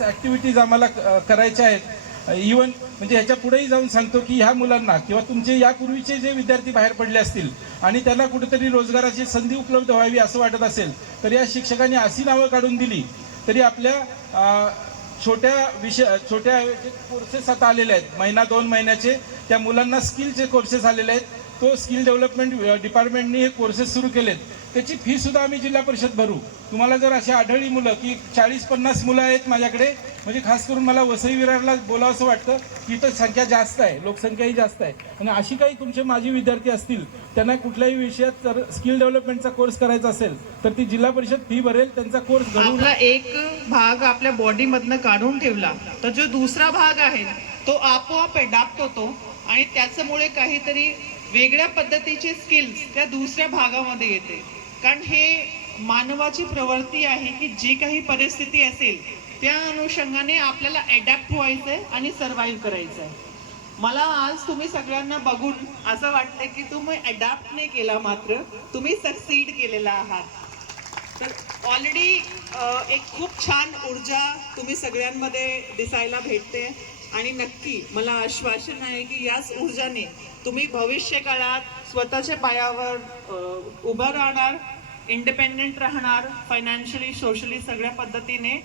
Activities आम्हाला करायच्या आहेत. इवन म्हणजे ह्याच्या पुढेही जाऊन सांगतो की ह्या मुलांना किंवा तुमचे यापूर्वीचे जे विद्यार्थी बाहेर पडले असतील आणि त्यांना कुठेतरी रोजगाराची संधी उपलब्ध व्हावी असं वाटत असेल तर या शिक्षकांनी अशी नावं काढून दिली तरी आपल्या छोट्या विषय छोट्या कोर्सेस आता आलेले आहेत. महिना दोन महिन्याचे. त्या मुलांना स्किलचे कोर्सेस आलेले आहेत तो स्किल डेव्हलपमेंट डिपार्टमेंटने हे कोर्सेस सुरू केलेत. त्याची फी सुद्धा आम्ही जिल्हा परिषद भरू. तुम्हाला जर अशी आढळली मुलं की चाळीस पन्नास मुलं आहेत माझ्याकडे म्हणजे खास करून मला वसई विरारला बोलावं असं वाटतं की इथं संख्या जास्त आहे लोकसंख्याही जास्त आहे. आणि अशी काही तुमचे माजी विद्यार्थी असतील त्यांना कुठल्याही विषयात जर स्किल डेव्हलपमेंटचा कोर्स करायचा असेल तर ती जिल्हा परिषद फी भरेल त्यांचा कोर्स घडवून एक भाग आपल्या बॉडी मधनं काढून ठेवला तर जो दुसरा भाग आहे तो आपोआप अडॅप्ट होतो आणि त्याच्यामुळे काहीतरी वेगळ्या पद्धतीचे स्किल्स त्या दुसऱ्या भागामध्ये येते. कारण हे मानवाची प्रवृत्ती आहे की जी काही परिस्थिती असेल त्या अनुषंगाने आपल्याला अडॅप्ट आहे आणि सर्वाईव्ह करायचं आहे मला आज तुम्ही सगळ्यांना बघून असं वाटतं की तुम्ही अडॅप्ट नाही केला मात्र तुम्ही सक्सीड केलेला आहात. तर ऑलरेडी एक खूप छान ऊर्जा तुम्ही सगळ्यांमध्ये दिसायला भेटते. आणि नक्की मला आश्वासन आहे की याच ऊर्जाने तुम्ही भविष्य काळात स्वतःच्या पायावर उभं राहणार इंडिपेंडेंट राहणार फायनान्शियली सोशली सगळ्या पद्धतीने.